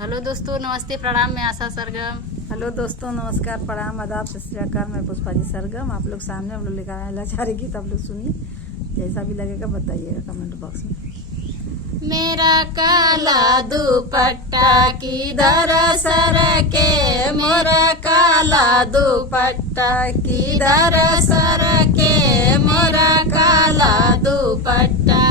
Hello दोस्तों, नमस्ते, प्रणाम। मैं आशा सरगम। हेलो दोस्तों, नमस्कार, प्रणाम, आदाब, सत श्री अकाल। मैं पुष्पा जी सरगम। आप लोग सामने हम लोग लेकर आए लाचारी गीत। आप लोग सुनिए, जैसा भी लगेगा बताइएगा कमेंट बॉक्स में। मेरा काला दुपट्टा किधर सर के, मोरा काला दुपट्टा किधर सर के, मोरा काला दुपट्टा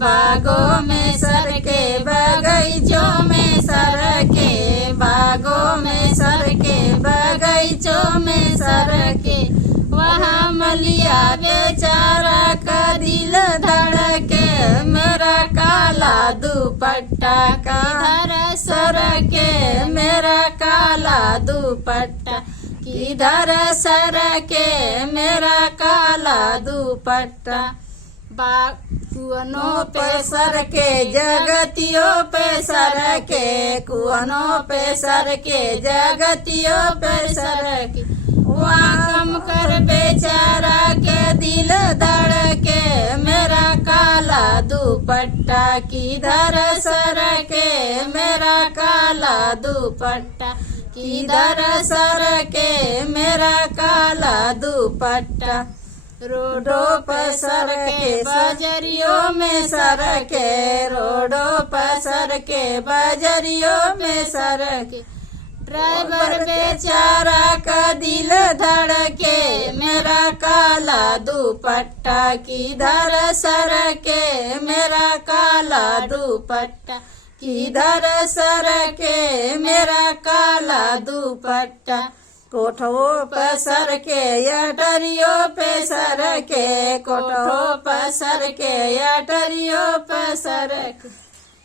बागों में सर के, बगीचों में सर के, बागों में सर के, बगीचों में सर के, वहाँ मलिया बेचारा का दिल धड़के, मेरा काला दुपट्टा किधर सर के, मेरा काला दुपट्टा किधर सर के, मेरा काला दुपट्टा कुअनों पे सर के, जगतियों पे सर के, कुअनों पे सर के, जगतियों पे सर के, वहाँ कम कर बेचारा के दिल धड़के, मेरा काला दुपट्टा किधर सर के, मेरा काला दुपट्टा किधर सर के, मेरा काला दुपट्टा रोडों पर सर के, बजरियों में सर के, रोडों पर सर के, बजरियों में सर के, ड्राइवर बेचारा का दिल धड़के, मेरा काला दुपट्टा किधर सर के, मेरा काला दुपट्टा किधर सर के, मेरा काला दुपट्टा कोठों पर सर के, अटरियों पे सर के, कोठों पर सर के, अटरियों पर सर के,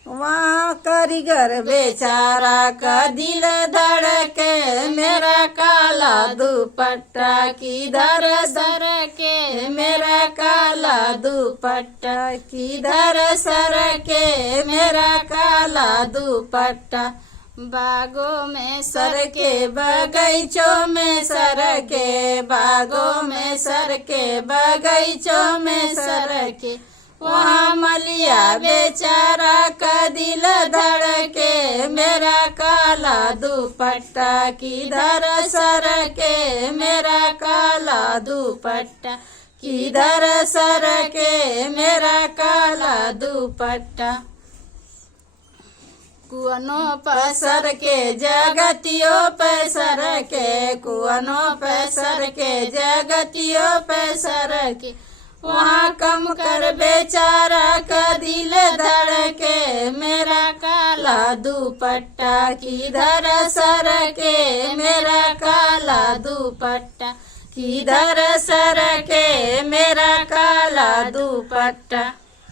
वहाँ कारीगर बेचारा का दिल धड़के, मेरा काला दुपट्टा किधर सर के, मेरा काला दुपट्टा किधर सर के, मेरा काला दुपट्टा बागों में सर के, बगीचों में सर के, बागों में सर के, बगीचों में सर के, वहाँ मलिया बेचारा का दिल धड़के, मेरा काला दुपट्टा किधर सर के, मेरा काला दुपट्टा किधर सर के, मेरा काला दुपट्टा कुअनों पर सर के, जगतियों पे सर के, कुअनों पे सर के, जगतियों पे सर के, वहाँ कम कर बेचारा का दिल धड़के, मेरा काला दुपट्टा किधर सर के, मेरा काला दुपट्टा किधर सर के, मेरा काला दुपट्टा।